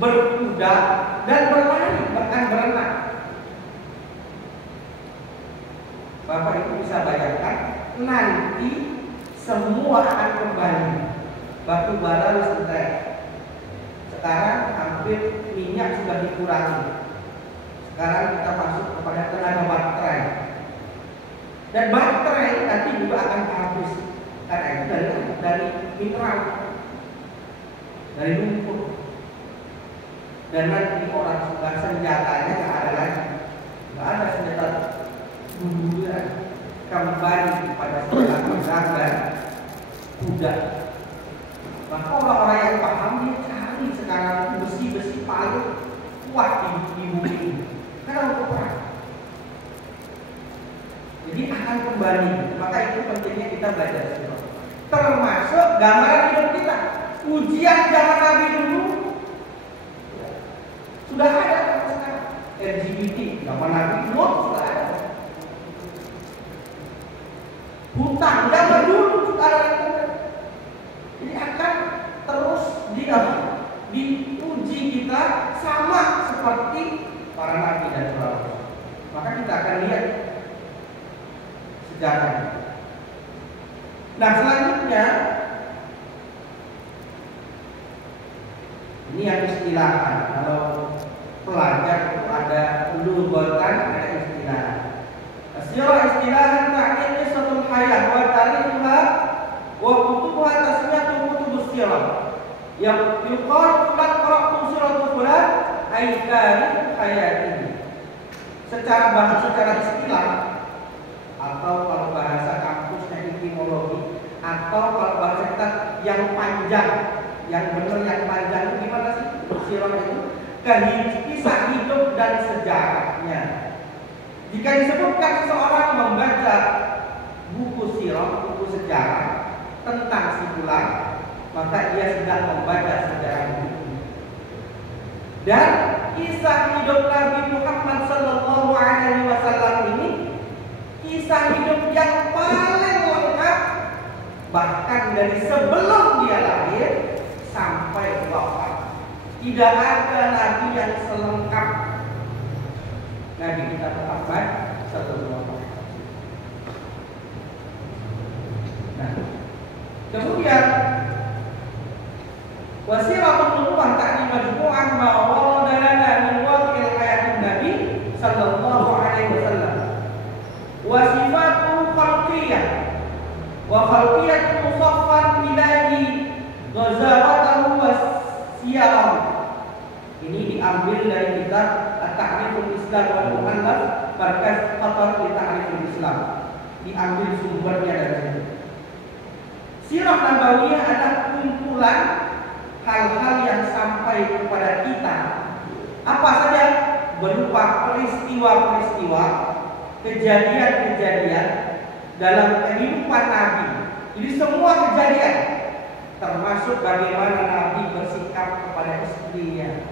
berkuda, dan berlari, bahkan berenang. Bapak Ibu bisa bayangkan, nanti semua akan kembali. Batu bara listrik. Sekarang hampir minyak sudah dikurangi. Sekarang kita masuk kepada tenaga baterai. Dan baterai nanti juga akan habis. Karena itu dari mineral, dari lumpur. Dan nanti orang sudah senjatanya nggak ada lagi, nggak ada senjata duluan, kembali kepada senjata pedang dan kuda. Maka orang-orang yang paham dia cari sekarang besi-besi paling kuat di bumi ini, karena untuk perang. Jadi akan kembali. Maka itu pentingnya kita belajar sejarah. Termasuk gambaran hidup kita. Ujian zaman Nabi dulu sudah ada sekarang. LGBT zaman Nabi dulu sudah ada. Hutang zaman dulu sudah ada. Ini akan terus diuji kita sama seperti para nabi dan para rasul. Maka kita akan lihat sejarah. Nah, selanjutnya ini yang istilahkan. Kalau pelajar itu ada lughatan, ada istilah. Sirah istilahan ta'in qissatul hayat wa tarikhuha wa kutubuha tasmiyatu kutubus sirah. Yang yuqal fulan qara'tu siratu fulan ay tarikh hayatihi. Secara istilah, atau kalau bahasa kampusnya etimologi, atau kalau bahasa kita yang panjang, yang benar yang panjang itu gimana sih? Sirah itu kisah hidup dan sejarahnya. Jika disebutkan seseorang membaca buku sirah, buku sejarah tentang si fulan, maka ia sedang membaca sejarah hidup. Dan kisah hidup Nabi Muhammad SAW ini kisah hidup yang paling lengkap, bahkan dari sebelum dia lahir sampai wafat. Tidak ada nabi yang selengkap Nabi kita Muhammad sallallahu alaihi wasallam. Nah, kemudian wasiratul nubuwah ta'ni majmu'an ma warada lana min waqil hayatin Nabi sallallahu alaihi wasallam. Wa sifatu khalqiyah wa khalqiyatu musaffan ilahi ghazawatahu wa siyarahu. Ini diambil dari kitab At-Ta'riful Islam wal Mu'allaf Markaz Qatar li Ta'riful Islam. Diambil sumbernya dari situ. Sirah Nabawiyah adalah kumpulan hal-hal yang sampai kepada kita. Apa saja? Berupa peristiwa-peristiwa, kejadian-kejadian dalam kehidupan Nabi. Jadi semua kejadian, termasuk bagaimana Nabi bersikap kepada istrinya,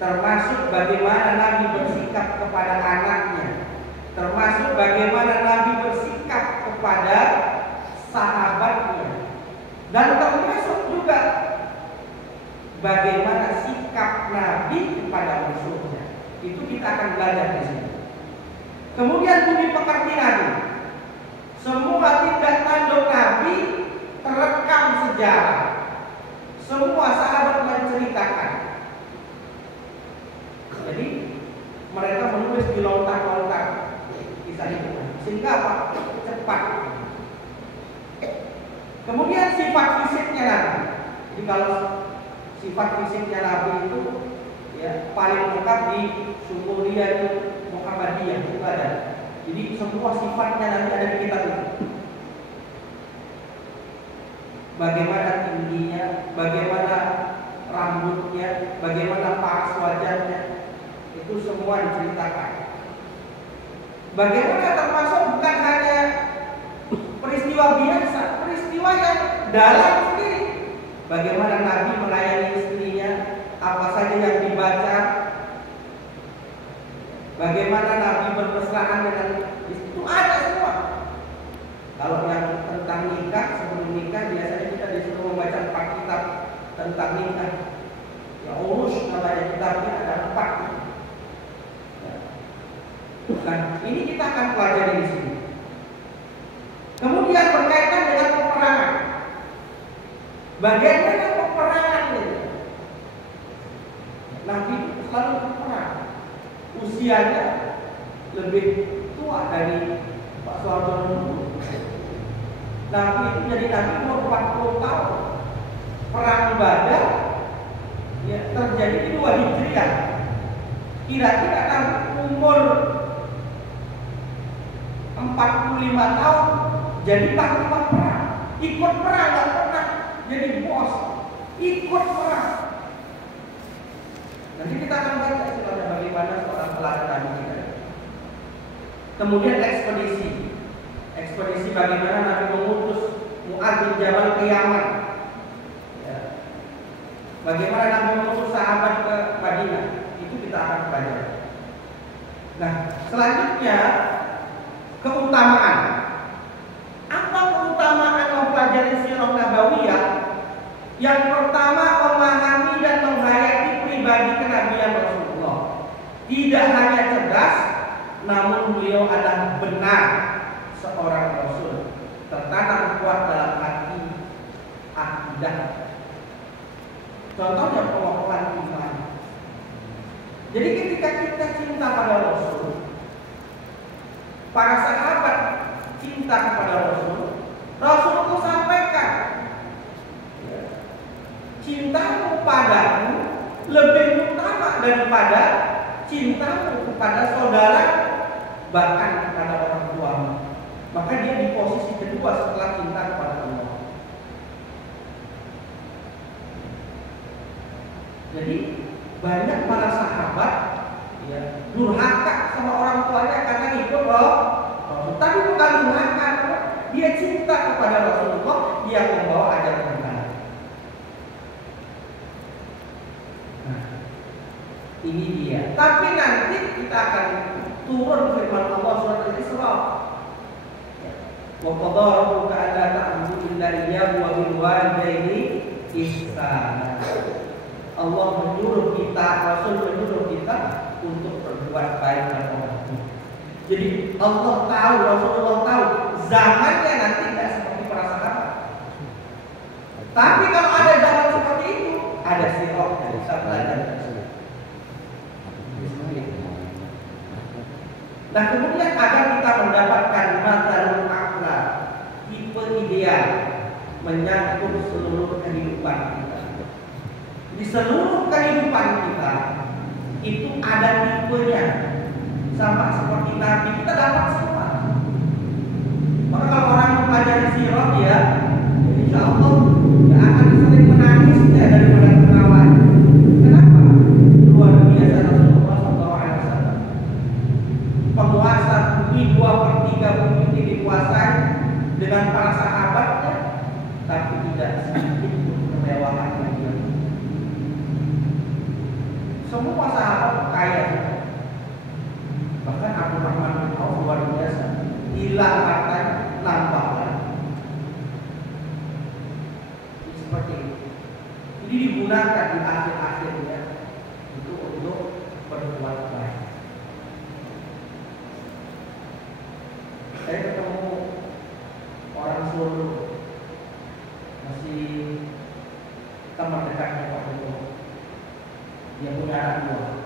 termasuk bagaimana Nabi bersikap kepada anaknya, termasuk bagaimana Nabi bersikap kepada sahabatnya, dan termasuk juga bagaimana sikap Nabi kepada musuhnya. Itu kita akan belajar di sini. Kemudian budi pekerti Nabi. Semua tindak tanduk Nabi terekam sejarah. Semua sahabat menceritakan. Jadi mereka menulis di lontar-lontar kisah itu, sehingga apa? Cepat. Kemudian sifat fisiknya Nabi. Jadi kalau sifat fisiknya Nabi itu ya paling lengkap di Syumuriyah Muhammadiyah itu ada. Jadi semua sifatnya Nabi ada di kitab itu. Bagaimana tingginya, bagaimana rambutnya, bagaimana paras wajahnya, itu semua diceritakan. Bagaimana termasuk bukan hanya peristiwa biasa, peristiwa yang dalam sendiri. Bagaimana Nabi melayani istrinya, apa saja yang dibaca, bagaimana Nabi bermesraan dengan istri, itu ada semua. Kalau yang tentang nikah, sebelum nikah biasanya kita disuruh membaca 4 kitab tentang nikah. Ya urus namanya kitabnya ada 4. Ya. Bukan. Ini kita akan pelajari di sini. Kemudian berkaitan dengan peperangan. Bagaimana peperangan ini? Nabi selalu berperang. Usianya lebih tua dari Pak Soeharto. Nabi itu jadi Nabi umur 40 tahun. Perang Badar ya, terjadi di 2 Hijriah. Kira-kira Nabi umur 45 tahun jadi panglima perang. Ikut perang, gak pernah jadi bos. Ikut perang. Nanti kita akan baca sebenarnya bagaimana seorang teladan Nabi kita. Kemudian ekspedisi. Ekspedisi bagaimana Nabi mengutus Mu'adz bin Jabal ke Yaman. Ya. Bagaimana Nabi mengutus sahabat ke Madinah. Itu kita akan pelajari. Nah, selanjutnya keutamaan. Apa keutamaan mempelajari sirah nabawiyah? Yang pertama, memahami dan menghayati pribadi kenabian Rasulullah. Tidak hanya cerdas, namun beliau adalah benar seorang Rasul, tertanam kuat dalam hati akidah. Contohnya pengokohan iman. Jadi ketika kita cinta pada Rasul, para sahabat cinta kepada Rasul, Rasulullah sampaikan, cintamu padaku lebih utama daripada cintamu kepada saudara, bahkan kepada orang tuamu. Maka dia di posisi kedua setelah cinta kepada Allah. Jadi banyak para sahabat ya, durhaka sama orang tuanya karena ikut Rasul. Tapi bukan durhaka, dia cinta kepada Rasulullah, dia membawa ajaran benar. Nah, ini dia. Tapi nanti kita akan turun firman Allah surat Al-Isra. Wa qadha rabbuka alla ta'budu illa iyyahu wa bil walidayni ihsana. Allah menyuruh kita, Rasul menyuruh kita untuk berbuat baik kepada orang tua. Jadi Allah tahu, Rasulullah tahu zamannya nanti tidak seperti para sahabat. Tapi kalau ada zaman seperti itu, ada sirah yang bisa belajar. Nah, kemudian agar kita mendapatkan matalul akhlak, tipe ideal menyangkut seluruh kehidupan kita. Di seluruh kehidupan kita itu ada tipenya, sama seperti Nabi kita dapat semua. Maka kalau orang mempelajari sirah ya, insya Allah tidak akan sering menangis ya, daripada ketawa. Kenapa? Luar biasa Rasulullah SAW. Penguasa bumi 2/3 bumi ini dikuasai dengan para sahabatnya, tapi tidak sedikit kemewahan yang dia. Semua sahabat kaya, bahkan Abu Rahman bin Auf luar biasa, hilang hartanya nambah lagi. Seperti itu. Ini digunakan di akhir-akhirnya untuk berbuat baik. Saya ketemu orang Solo, masih teman dekatnya Pak Jokowi. Dia punya anak 2,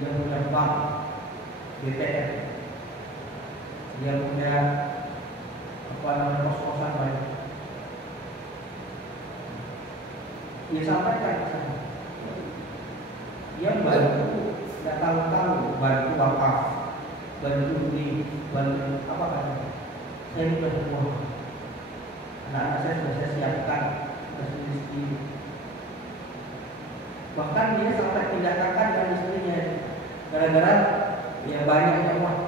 dia punya bank BTN, dia punya kos-kosan banyak. Dia sampaikan ke saya, dia bantu, tidak tahu-tahu bantu wakaf, bantu ini, bantu apa katanya. Saya ini berbuah, anak-anak saya sudah saya siapkan, sudah istri. Bahkan dia sampai tidak kakak dengan istrinya, gara-gara ya banyaknya uang,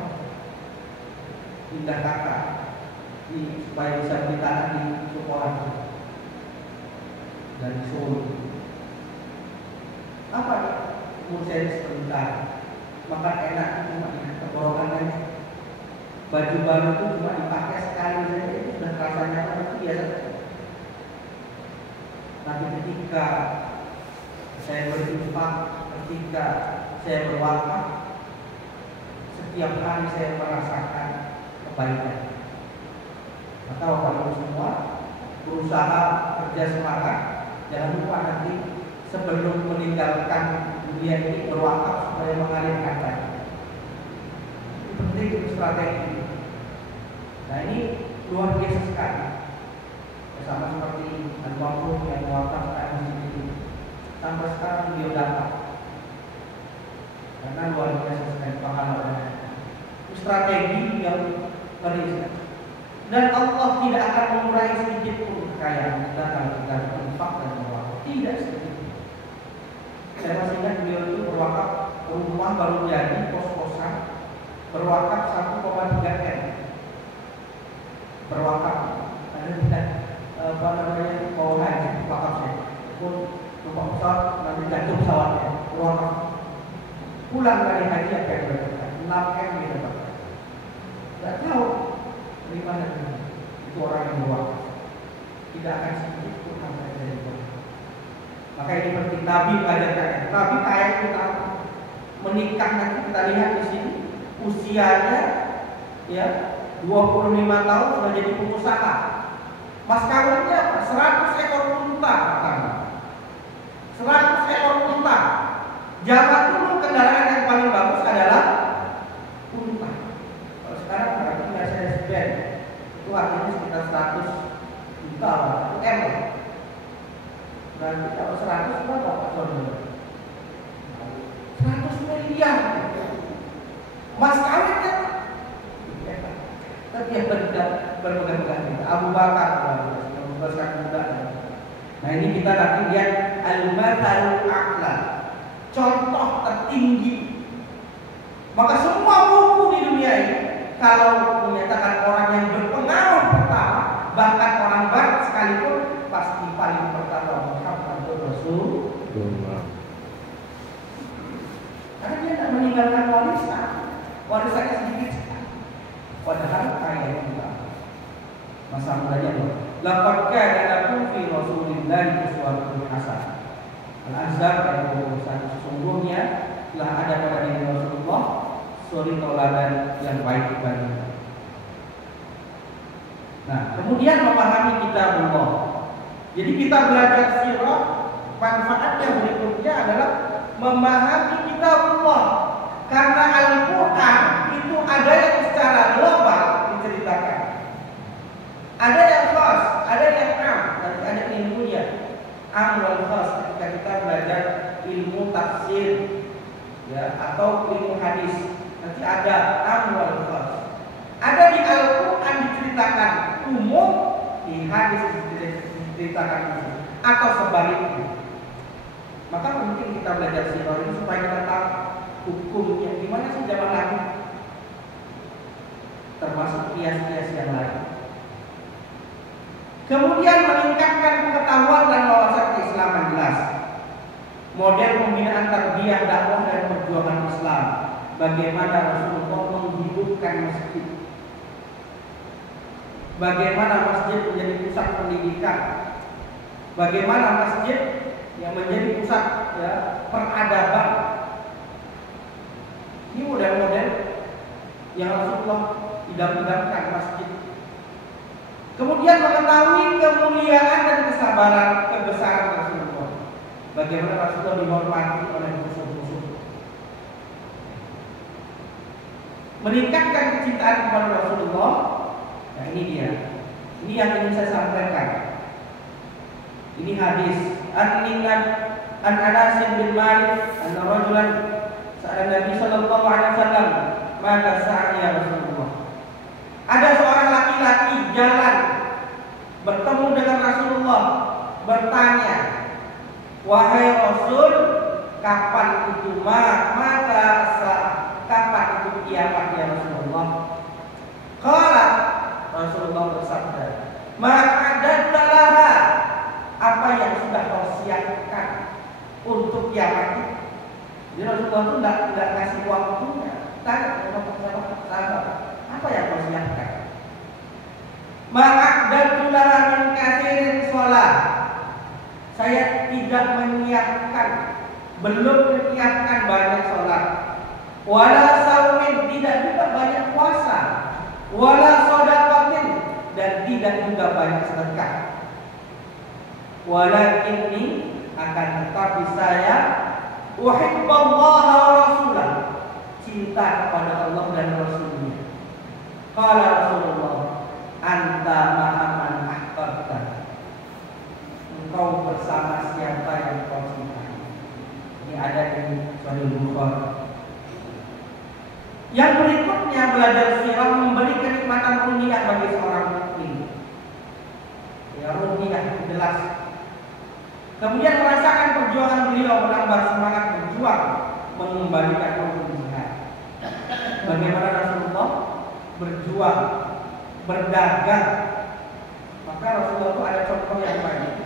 pindah kakak supaya bisa beli tanah di Sukoharjo dari Solo. Apa nih? Umur saya sebentar, makan enak cuma di tenggorokan. Baju baru itu cuma dipakai sekali saja, itu sudah rasanya itu biasa. Tapi ketika saya berinfak, ketika saya berwakaf, setiap hari saya merasakan kebaikan. Maka Bapak Ibu semua berusaha kerja semangat, jangan lupa nanti sebelum meninggalkan dunia ini berwakaf supaya mengalirkan baik. Itu penting strategi. Nah ini luar biasa sekali. Sama seperti almarhum yang mewakafkan masjid ini. Sampai sekarang beliau dapat. Karena luar biasa sekali pahalanya. Strategi yang ngeri. Dan Allah tidak akan mengurangi sedikit pun kekayaan kita kalau kita berinfak dan berwakaf. Tidak sedikit. Saya masih ingat beliau itu berwakaf rumah baru jadi kos-kosan, berwakaf 1,3 M. Berwakaf. Karena tidak mau haji wakaf saya pun lupa pesawat nanti jatuh pesawatnya berwakaf. Pulang dari haji apa yang didapatkan 6 M didapatkan. Tidak tahu dari mana itu orang yang berwakaf. Tidak akan sedikit pun sampai dari itu. Maka ini penting Nabi mengajarkan. Nabi kayak kita menikah nanti kita lihat di sini usianya ya 25 tahun sudah jadi pengusaha. Mas kawinnya apa? 100 ekor unta pertama. 100 ekor unta. Zaman dulu kendaraan yang paling bagus adalah unta. Kalau sekarang berarti Mercedes-Benz itu artinya sekitar 100 juta lah, itu M. Berarti kalau 100 berapa Pak Sono? 100 miliar. Mas kawinnya tapi yang berpegang-pegang kita Abu Bakar muda. Nah ini kita nanti lihat al-mathalul a'la, contoh tertinggi. Maka semua buku di dunia ini kalau menyatakan orang yang berpengaruh pertama, bahkan orang barat sekalipun pasti paling pertama Muhammad Rasulullah. Karena dia tidak meninggalkan warisannya sedikit sekali. Padahal kaya juga. Masa mudanya loh. Laqad kana lakum fi Rasulillahi uswatun hasanah. Al-Ahzab ayat 21. Sesungguhnya telah ada pada diri Rasulullah suri tauladan yang baik baginya. Nah, kemudian memahami kitabullah. Jadi kita belajar sirah, manfaatnya berikutnya adalah memahami kitabullah. Karena Al-Quran itu ada yang secara global diceritakan, ada yang khas, ada yang am, dan ada ilmunya. Am wal khas ketika kita belajar ilmu tafsir, ya, atau ilmu hadis, nanti ada am wal khas. Ada di Al-Quran diceritakan umum, di hadis diceritakan umum, atau sebaliknya. Maka penting kita belajar sirah ini supaya kita tahu hukumnya gimana sih zaman lalu, termasuk kias-kias yang lain. Kemudian meningkatkan pengetahuan dan wawasan keislaman jelas. Model pembinaan tarbiyah dakwah dan perjuangan Islam. Bagaimana Rasulullah menghidupkan masjid. Bagaimana masjid menjadi pusat pendidikan. Bagaimana masjid yang menjadi pusat ya, peradaban. Ini model-model yang Rasulullah idam-idamkan masjid. Kemudian mengetahui kemuliaan dan kesabaran, kebesaran Rasulullah. Bagaimana Rasulullah dihormati oleh musuh-musuh. Meningkatkan kecintaan kepada Rasulullah. Nah ini dia. Ini yang ingin saya sampaikan. Ini hadis. An Anas bin Malik, anna rajulan sa'ala Nabi sallallahu alaihi wasallam, "Maka sa'ya Rasulullah?" Ada seorang laki-laki jalan bertemu dengan Rasulullah, bertanya, "Wahai Rasul, kapan itu kapan itu kiamat ya Rasulullah?" Qala, Rasulullah bersabda, "Ma'adadta laha." Apa yang sudah kau siapkan untuk kiamat itu? Jadi Rasulullah itu tidak kasih waktunya. Tanya kepada sahabat, apa yang kau siapkan? Ma'adadtu laha min katsirin shalah. saya tidak menyiapkan, belum menyiapkan banyak sholat, wala saumin, tidak juga banyak puasa, wala shadaqatin, dan tidak juga banyak sedekah. Walakinni, akan tetapi saya uhibballaha wa rasulah, cinta kepada Allah dan Rasulnya. Qala Rasulullah, anta ma'aman ahbabta, engkau bersama siapa yang kau cintai. Ini ada di Sahih Bukhari. Yang berikutnya, belajar sirah memberi kenikmatan ruhiyah bagi seorang mukmin. Ya, ruhiyah jelas. Kemudian merasakan perjuangan beliau, menambah semangat berjuang mengembalikan hukum jihad. Bagaimana Rasulullah berjuang, berdagang. Maka Rasulullah itu ada contoh yang baik.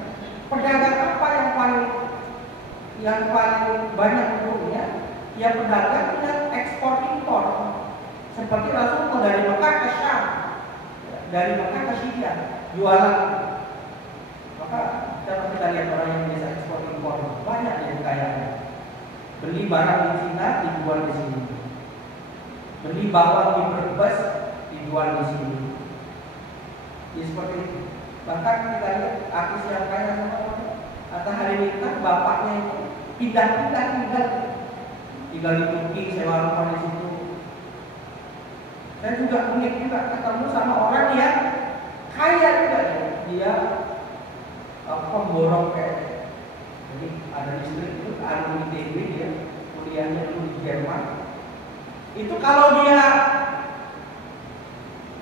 Pedagang apa yang paling banyak untungnya? Ya pedagang yang ekspor impor. Seperti Rasulullah dari Mekah ke Syam, dari Mekah ke Syria, jualan. Maka kita lihat orang yang biasa ekspor impor, banyak yang kaya. Beli barang di Cina, dijual di sini. Beli bawang di Brebes, dijual di sini. Ya seperti itu. Bahkan kita lihat artis yang kaya sama orang, Atta Halilintar, bapaknya itu pindah-pindah tinggal di Turki, sewa rumah di situ. Saya juga unik juga ketemu sama orang yang kaya juga ya. Dia pemborong kayak, jadi ada listrik itu alumni ITB, dia kuliahnya dulu di Jerman. Itu kalau dia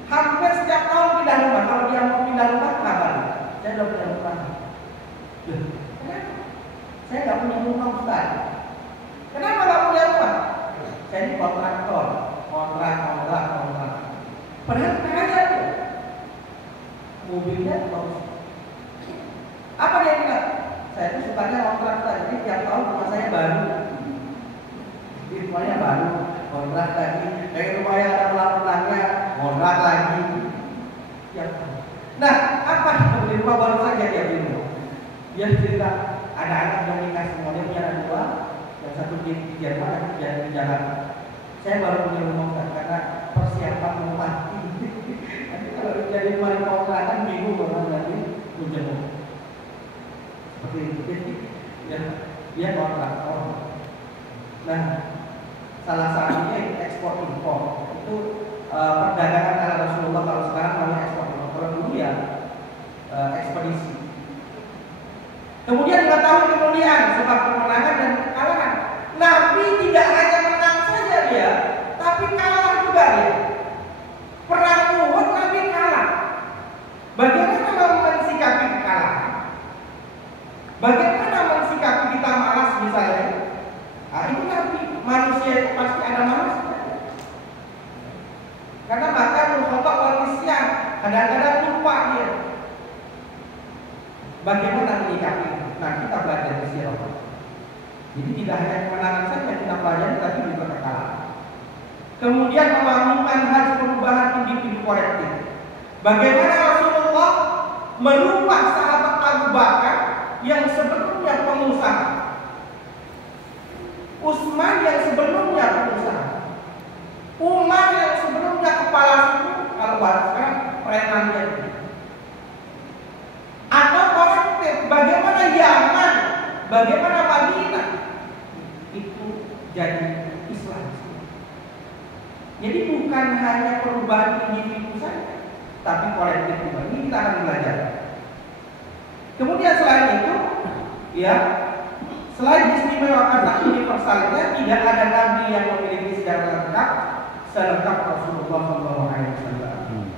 hampir setiap tahun pindah rumah, kalau dia mau pindah rumah kabar, saya udah punya rumah. Kenapa? Saya nggak punya rumah Ustaz. Kenapa nggak punya rumah? Saya ini kontraktor, kontrak. Padahal kaya tuh, mobilnya bagus. Apa dia bilang? Saya tuh sukanya kontrak saja. Jadi tiap tahun rumah saya baru. Jadi rumahnya baru, kontrak lagi. Dari rumah yang ada pelang-pelangnya, kontrak lagi. Tiap tahun. Nah, apa beli rumah baru saja dia beli? Dia cerita ada anak yang nikah semua, dia punya anak dua, yang satu di Jerman, yang di Jakarta. Saya baru punya rumah karena persiapan mau mati. Nanti kalau jadi rumah kontrakan bingung orang lagi menjemput. Seperti itu, ya, dia kontraktor. Nah, salah satunya ekspor impor itu perdagangan ala Rasulullah. Kalau sekarang namanya ekspor impor, kalau dulu ya ekspedisi. Kemudian mengetahui kemuliaan sebab kemenangan dan kekalahan. Nabi tidak hanya menang saja dia, tapi kalah juga dia. Perang Uhud Nabi kalah. Bagaimana mensikapi kekalahan? Bagaimana mensikapi kita malas misalnya? Nah, itu Nabi. Manusia itu pasti ada malasnya. Karena makan lupa wanisyan, kadang-kadang lupa dia. Bagaimana menyikapi? Nah, kita belajar di sirah. Jadi tidak hanya kemenangan saja kita pelajari, tapi juga kekalahan. Kemudian melakukan hal perubahan individu kolektif. Bagaimana Rasulullah merubah sahabat Abu Bakar yang sebelumnya pengusaha, Utsman yang sebelumnya pengusaha, Umar yang sebelumnya kepala suku, kalau bahasa sekarang premannya. Atau kolektif, bagaimana Yaman, bagaimana Madinah itu jadi Islam. Jadi bukan hanya perubahan individu saja, tapi kolektif juga. Ini kita akan belajar. Kemudian selain itu, ya, selain istimewakan dan universalnya, tidak ada nabi yang memiliki sejarah lengkap selengkap Rasulullah SAW.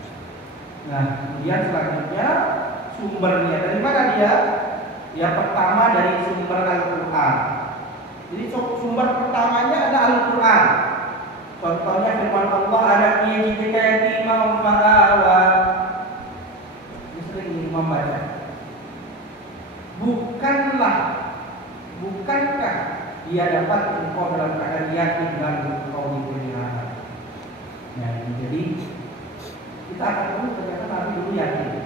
Nah, kemudian selanjutnya sumbernya dari mana dia? Ya, pertama dari sumber Al-Quran. Jadi sumber pertamanya ada Al-Quran. Contohnya firman Allah, ada yajidka yatimam fa'awa. Ini sering membaca. Bukankah dia dapat engkau dalam keadaan yatim dan engkau dipelihara? Nah, jadi kita akan tahu ternyata Nabi dulu yatim.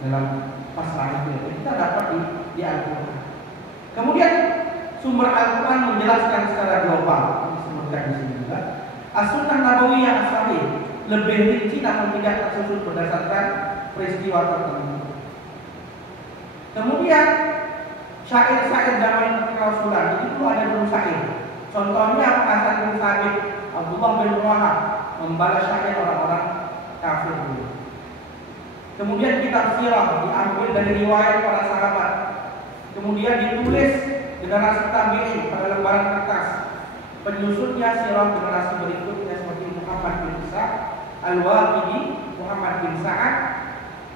Dalam masalah itu kita dapat di Al-Quran. Kemudian sumber Al-Quran menjelaskan secara global, disebutkan di sini juga. As-Sunnah Nabawiyah as-Sahih lebih rinci namun tidak tersusun berdasarkan peristiwa tertentu. Kemudian syair-syair zaman Rasulullah itu ada dulu syair. Contohnya Hasan bin Thabit, Abdullah bin Wahab membalas syair orang-orang kafir dulu. Kemudian kitab sirah diambil dari riwayat para sahabat. Kemudian ditulis generasi tabi'in pada lembaran kertas. Penyusunnya sirah generasi berikutnya seperti Muhammad bin Isa, Al-Waqidi, Muhammad bin Sa'ad.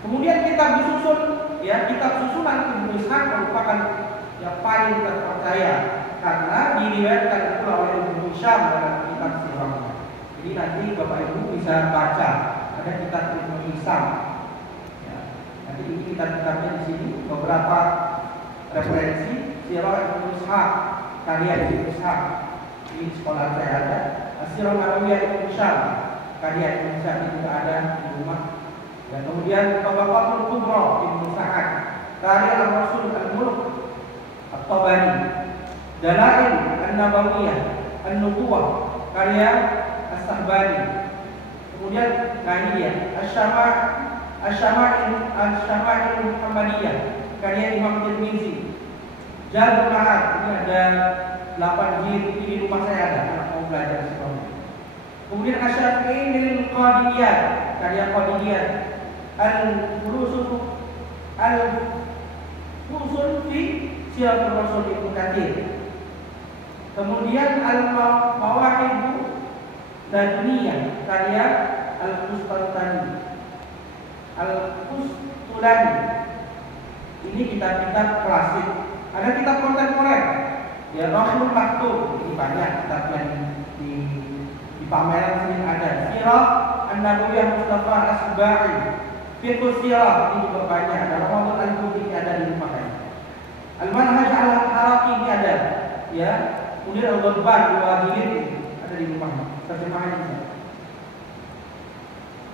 Kemudian kitab disusun, ya kitab susunan Ibnu Ishaq merupakan yang paling terpercaya karena diriwayatkan pula oleh Ibnu Hisham dalam kitab sirahnya. Jadi nanti Bapak Ibu bisa baca ada kitab Ibnu Hisham. Ya, nanti ini kitab-kitabnya di sini beberapa referensi sirah Ibnu Ishaq, karya Ibnu Ishaq. Di sekolah saya ada Sirah Nabawiyah Ibnu Hisham, karya Ibnu Hisham ini juga ada di rumah. Dan kemudian Tabaqatul Kubra Ibnu Sa'ad, karya Al-Rasul Al-Mulk At-Tabari, Dalail An-Nabawiyah An-Nubuwah, karya As-Sahbani. Kemudian Nahiyah Asy-Syama'il Muhammadiyah, karya Imam Tirmizi. Zadul Ma'ad, ini ada 8 jilid, di rumah saya ada, anak mau belajar sekolah. Kemudian Asy-Syafi'il Qadiriyah, karya Qadiriyah. Al-Fusul fi Siratul Rasul Ibnu Katsir. Kemudian Al-Mawahib Laduniyah, karya Al-Qustulani. Ini kitab-kitab klasik. Ada kitab kontemporer, ya Rasul Maktub, ini banyak kitab yang di pameran sering ada. Sirah An-Nabawiyah Mustafa As-Subai, Fiqh Sirah, ini juga banyak. Ada Ramadan Al-Bukhari ada di rumah saya. Al-Manhaj Al-Haraki ini ada, ya. Kemudian Al-Ghurban Al-Wajilid ada di rumah. Terjemahan ini.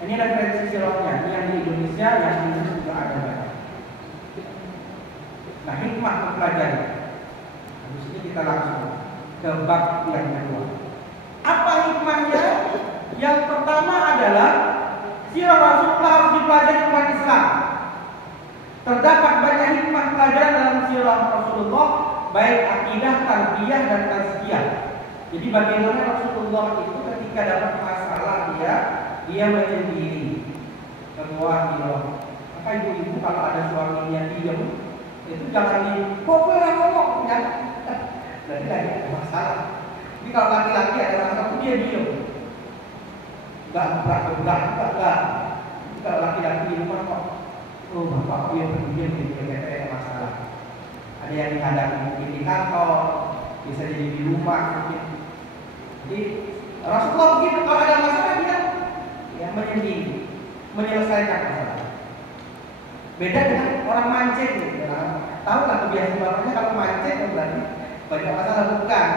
Ini referensi sirahnya, ini yang di Indonesia, yang di Indonesia juga ada banyak. Nah, hikmah mempelajari. Habis ini kita langsung ke bab yang kedua. Apa hikmahnya? Yang pertama adalah sirah Rasulullah harus dipelajari umat Islam. Terdapat banyak hikmah pelajaran dalam sirah Rasulullah, baik akidah, tarbiyah dan tazkiyah. Jadi bagaimana Rasulullah itu ketika dapat masalah dia menyendiri, keluar di roh. Maka ibu-ibu kalau ada suaminya diam, itu jangan ngomong ya. Jadi lagi ada masalah. Jadi kalau laki-laki ada masalah dia diam. Enggak. Kalau laki-laki di rumah kok, oh bapak dia berdiam jadi ada masalah. Ada yang dihadapi mungkin di kantor, bisa jadi di rumah mungkin. Jadi Rasulullah begitu kalau ada masalah dia ya menyendiri, menyelesaikan masalah. Beda dengan orang mancing gitu. Tahu lah kebiasaan bapaknya kalau mancing kan berarti banyak masalah, bukan.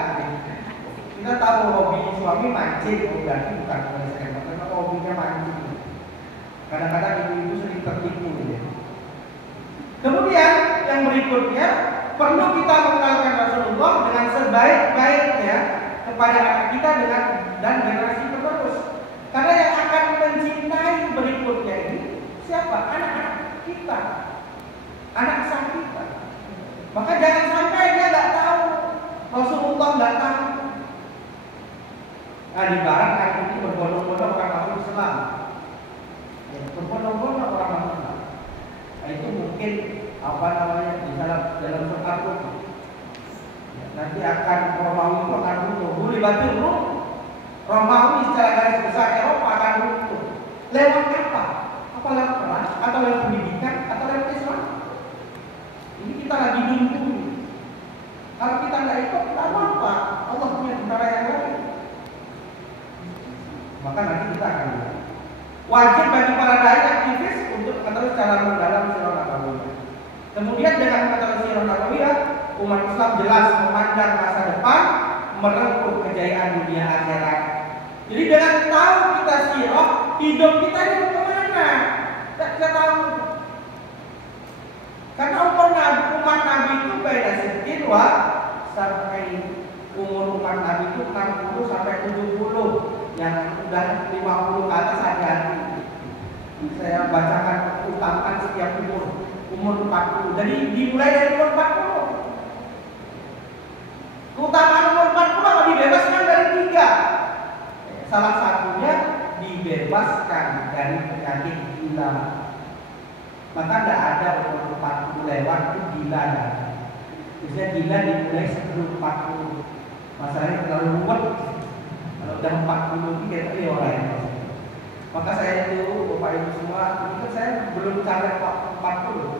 Kita tahu hobi suami mancing, berarti bukan menyelesaikan masalah, hobinya mancing. Kadang-kadang ibu-ibu sering tertipu ya. Kemudian yang berikutnya perlu kita mengenalkan Rasulullah dengan sebaik-baiknya kepada anak kita dan generasi penerus. Karena yang akan mencintai berikutnya ini siapa? Anak-anak kita, anak sah kita. Maka jangan sampai dia nggak tahu, Rasulullah nggak tahu. Nah di barat hari ini berbondong-bondong orang masuk Islam, ya, berbondong-bondong orang masuk Islam. Nah, itu mungkin di dalam surat Rum. Ya, nanti akan Romawi itu akan runtuh. Bulibatil Rum, Romawi secara garis besar Eropa akan runtuh. Lewat apa? Apa lewat perang? Atau lewat pendidikan? Atau lewat Islam? Ini kita lagi dulu. Kalau kita nggak ikut, kita apa? Allah punya tentara yang lain. Maka nanti kita akan lihat. Wajib bagi para dai aktivis untuk mengetahui secara mendalam sirah Nabawiyah. Kemudian dengan mengetahui sirah Nabawiyah, umat Islam jelas memandang masa depan, merengkuh kejayaan dunia akhirat. Jadi dengan tahu kita sirah, hidup kita ini kemana? Kita tahu. Karena umat Nabi itu beda sedikit sampai umur umat Nabi itu 60 sampai 70, yang udah 50 ke atas hati-hati. Saya bacakan utamakan setiap umur 40. Jadi dimulai dari umur 40. Keutamaan umur 40 dibebaskan dari 3. Salah satunya dibebaskan dari penyakit gila. Maka tidak ada umur 40 lewat itu gila. Biasanya gila dimulai sebelum 40. Masalahnya terlalu ruwet. Kalau udah 40 ini kayak orang. Maka saya itu, Bapak Ibu semua, itu saya belum capai 40.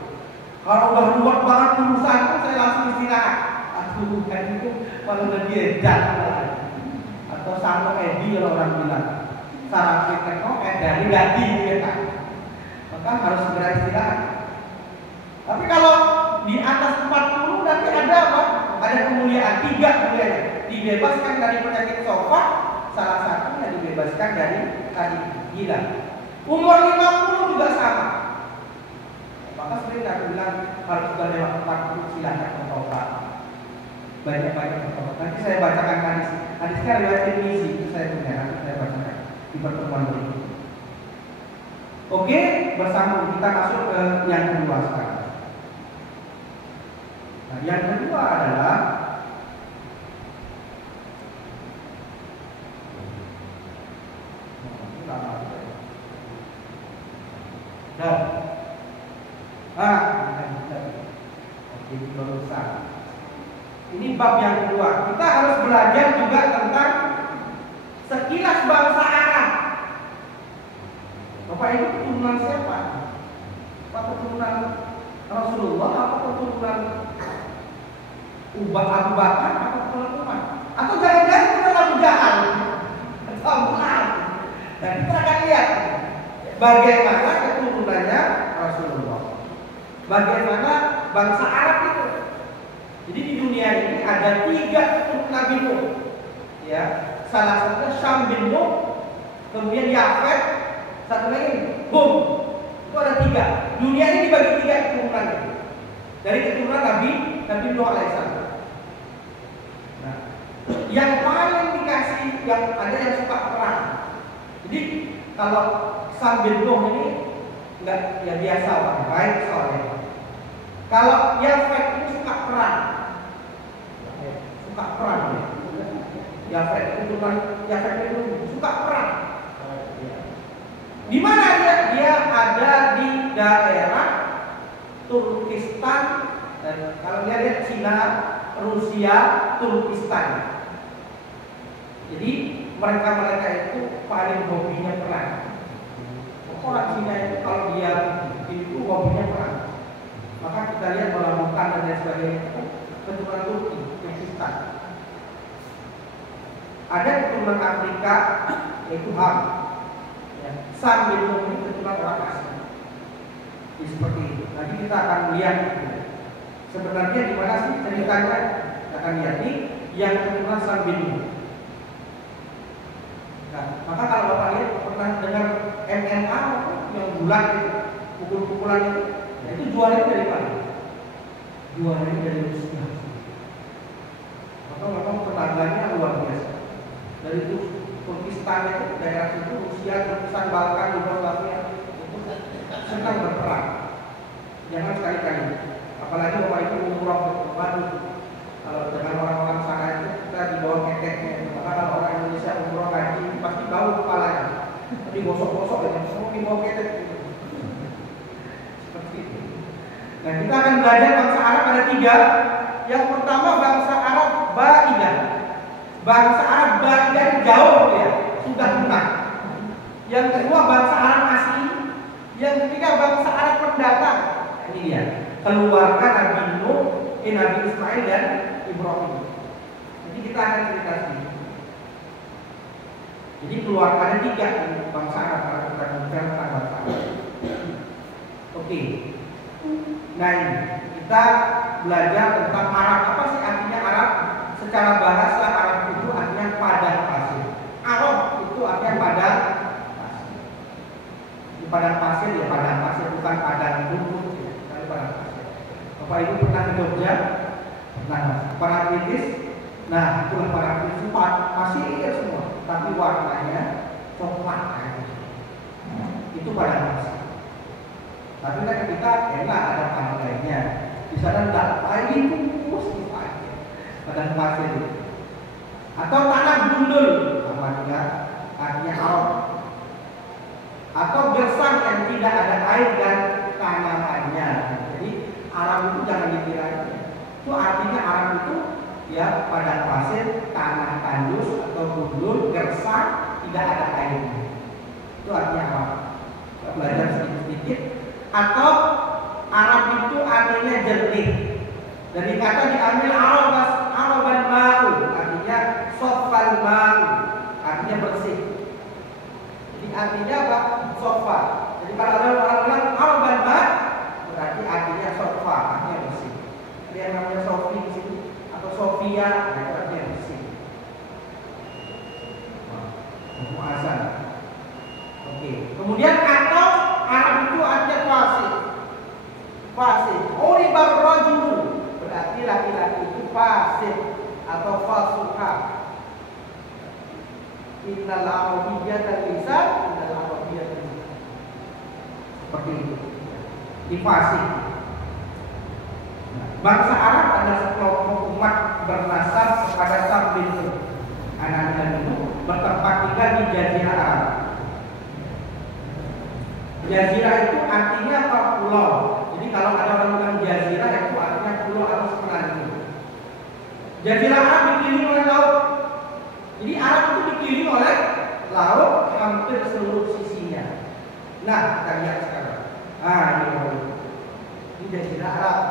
Kalau udah ruwet banget urusan, saya langsung istirahat. Bukan itu kalau lebih edan atau sama edi kalau orang bilang saraf kita dari daging ya kan, maka harus segera istirahat. Tapi kalau di atas 40 nanti ada apa? Ada kemuliaan, 3 kemuliaan. Dibebaskan dari penyakit sofa, salah satunya dibebaskan dari tadi gila. Umur 50 juga sama. Maka sering aku bilang kalau sudah lewat 40 silakan bertobat. Banyak-banyak bertobat. Nanti saya bacakan hadis. Hadisnya riwayat Tirmizi, itu saya punya. Nanti saya bacakan di pertemuan berikutnya. Oke, bersambung kita masuk ke yang kedua sekarang. Nah, yang kedua adalah ini bab yang kedua. Kita harus belajar juga tentang sekilas bangsa Arab. Bapak Ibu keturunan siapa? Apa keturunan Rasulullah? Apa keturunan Abu Bakar? Apa keturunan Umar? Atau jangan-jangan keturunan Abu Jahal? Atau Abu Lahab? Dan kita akan lihat bagaimana keturunannya Rasulullah. Bagaimana bangsa Arab itu. Jadi di dunia ini ada 3 keturunan Nabi Nuh. Ya, salah satunya Syam bin Nuh, kemudian Yafet, satu lagi Hum. Itu ada 3. Dunia ini dibagi 3 keturunan. Dari keturunan Nabi Nuh alaihissalam. Nah, yang paling dikasih, yang ada yang suka perang. Jadi kalau Syam bin Nuh ini enggak ya biasa orang baik soalnya. Kalau Yafet itu suka perang. Suka perang. Yafet itu suka perang. Di mana dia? Dia ada di daerah Turkistan. Dan kalau dia lihat Cina, Rusia, Turkistan. Jadi mereka itu paling hobinya perang. Orang Cina itu kalau dia itu hobinya perang. Maka kita lihat melakukan dan lain sebagainya itu keturunan Turki, Turkistan. Ada keturunan Afrika yaitu Ham. Ya. Sam bin Nuh ini keturunan orang asli. Jadi seperti itu. Nanti kita akan lihat sebenarnya di mana sih ceritanya. Kita akan lihat ini yang keturunan Sam bin Nuh. Nah, maka kalau Bapak lihat pernah dengar MMA yang bulat itu, pukul-pukulan itu. Nah, itu juaranya dari mana? Juaranya dari Rusia. Maka memang tenaganya luar biasa. Dari itu Turkistan itu daerah itu Rusia, Turkistan, Balkan, Yugoslavia itu senang berperang. Jangan sekali-kali. Apalagi Bapak itu umroh baru. Kalau dengan orang-orang sana itu kita di bawah keteknya. Maka kalau orang Indonesia umroh haji pasti bau kepalanya. Tapi gosok-gosok ya, semua di bawah ketek. Nah, kita akan belajar bangsa Arab ada 3. Yang pertama bangsa Arab Ba'idah. Bangsa Arab Ba'idah jauh ya, sudah punah. Yang kedua bangsa Arab asli. Yang ketiga bangsa Arab pendatang. Ini dia. Keluarga Nabi Nuh, Nabi Ismail dan Ibrahim. Jadi kita akan cerita sini. Jadi keluarganya 3 bangsa Arab. Kalau kita bicara tentang bangsa Arab. Oke. Nah ini kita belajar tentang Arab. Apa sih artinya Arab? Secara bahasa Arab itu artinya padang pasir. Arab itu artinya padang pasir. Di padang pasir ya padang pasir, bukan padang rumput ya, tapi padang pasir. Bapak Ibu pernah ke Jogja? Nah, Parangtritis. Nah, itulah Parangtritis masih ingat semua, tapi warnanya coklat kayak gitu. Itu padang pasir. Tapi kan kita enak ada pantainya. Di sana enggak, ini bungkus di pasir. Padang pasir itu. Atau tanah gundul, sama juga artinya Arab. Atau gersang yang tidak ada air dan tanamannya. Jadi Arab itu jangan dikira itu artinya Arab itu ya padang pasir, tanah tandus atau gundul, gersang, tidak ada air. Itu artinya Arab. Kita belajar sedikit-sedikit. Atau Arab itu artinya jernih. Dari kata diambil Araban ma'u, artinya sofal ma'u, artinya bersih. Jadi artinya apa? Sofa. Jadi kalau ada orang bilang Araban ma'u, berarti artinya sofa, artinya bersih. Ada yang namanya Sofi di sini atau Sofia, itu artinya bersih. Mu'azan. Oke. Kemudian atau Arab itu artinya fasih. Fasih. Uribar rajulu, berarti laki-laki itu fasih atau fasuha. Innal arabiyyata lisan, innal arabiyyata lisan. Seperti itu. Di fasih. Bangsa Arab adalah sekelompok umat bernasab kepada Sam bin anak-anak itu bertempat tinggal di Jazirah Arab. Jazirah itu artinya apa? Pulau. Jadi kalau ada orang bilang Jazirah itu artinya pulau atau sepanjang itu. Jazirah Arab dikelilingi oleh laut. Jadi Arab itu dikelilingi oleh laut hampir seluruh sisinya. Nah, kita lihat sekarang. Ini Jazirah Arab.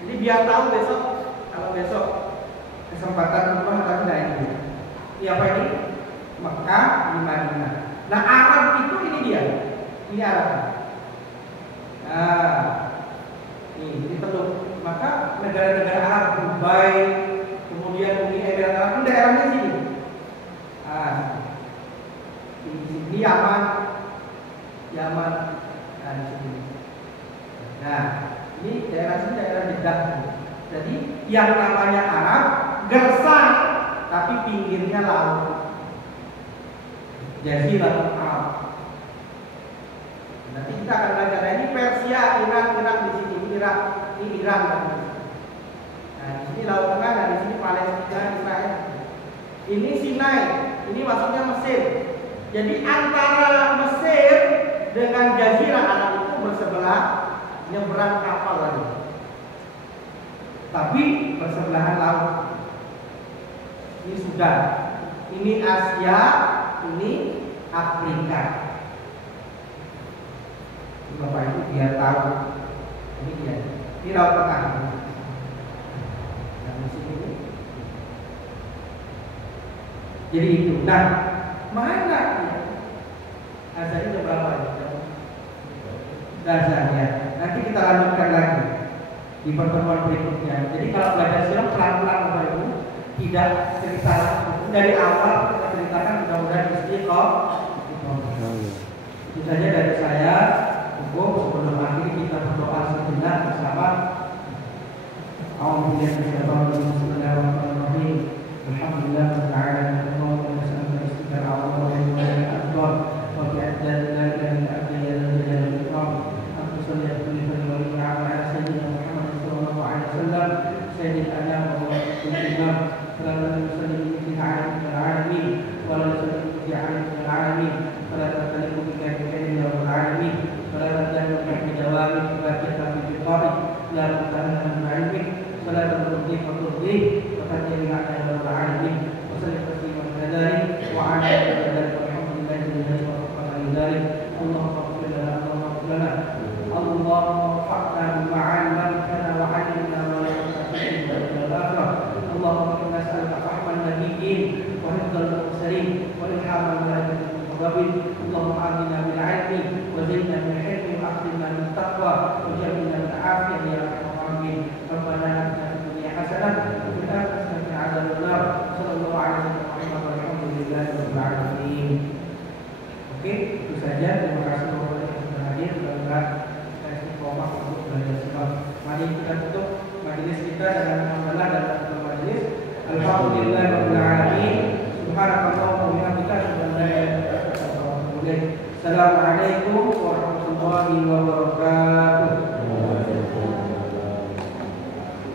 Jadi biar tahu besok, kalau besok kesempatan rumah tadi ini. Ini apa ini? Mekah, ini Madinah. Nah, Arab itu ini dia. Ini Arab. Nah, ini teluk. Maka negara-negara Arab, Dubai, kemudian Uni Emirat Arab itu daerahnya sini. Ini Yaman, nah di sini. Nah, ini daerah sini daerah Jeddah. Jadi yang namanya Arab gersang, tapi pinggirnya laut. Jazirah Arab. Nanti kita akan belajar. Nah, ini Persia, Irak di sini, ini Iran dan nah, di sini Laut Tengah, dan di sini Palestina, Israel. Ini Sinai, ini maksudnya Mesir. Jadi antara Mesir dengan Jazirah Arab itu bersebelah, nyebrang kapal lagi. Tapi bersebelahan laut. Ini sudah. Ini Asia, ini Afrika. Bapak Ibu biar tahu. Ini dia. Ini Laut Tengah. Nah, di sini. Jadi itu. Nah, mana dia? Azannya berapa? Dasarnya. Nanti kita lanjutkan lagi di pertemuan berikutnya. Jadi kalau belajar silam pelan-pelan Bapak Ibu, tidak cerita dari awal kita ceritakan, mudah-mudahan istiqomah. Itu saja dari saya. Sebelum akhir kita berdoa sejenak bersama. Bismillahirrahmanirrahim. Alhamdulillah ta'ala Allahumma salli ala sayyidina Muhammad wa ala akbar wa bi'adad la ilaha illa anta ya dzal jalali wal ikram. Aku salli ala sayyidina Muhammad sallallahu alaihi wasallam sayyidil anam wa rasulil imam sallallahu alaihi wasallam alamin wa la salli ala alamin wa la tataliqu bi kalimati ya rabbal alamin. Salat dan berjawab baca tapi diqari la mutahana ma'ilmi salat berhenti berhenti berhenti dengan Allah alamin wa sallallahu alaihi wasallam wa ala alihi walhamdulillahi wa rabbil Allahumma ighfir lana Allahumma fa'na bima 'allamtana wa 'allimna ma lam ta'lam Allahumma inna nas'aluka fahman nabiyyin wa hifdzal mursalin wa ilhamal malaikatil muqarrabin Allahumma atina bil 'ilmi wa zidna min وأخذنا من التقوى وجعلنا من العافية يا أرحم الراحمين ربنا آتنا في الدنيا حسنة وفي الآخرة حسنة وقنا عذاب النار صلى الله عليه وسلم والحمد لله رب العالمين. Oke, itu saja. Terima kasih kepada yang sudah hadir. Mudah-mudahan kita istiqomah untuk belajar silat. Mari kita Walhamdulillahirabbil alamin. Subhanakallahumma wa bihamdika asyhadu an la ilaha illa anta astaghfiruka wa atubu ilaik. Assalamualaikum warahmatullahi wabarakatuh.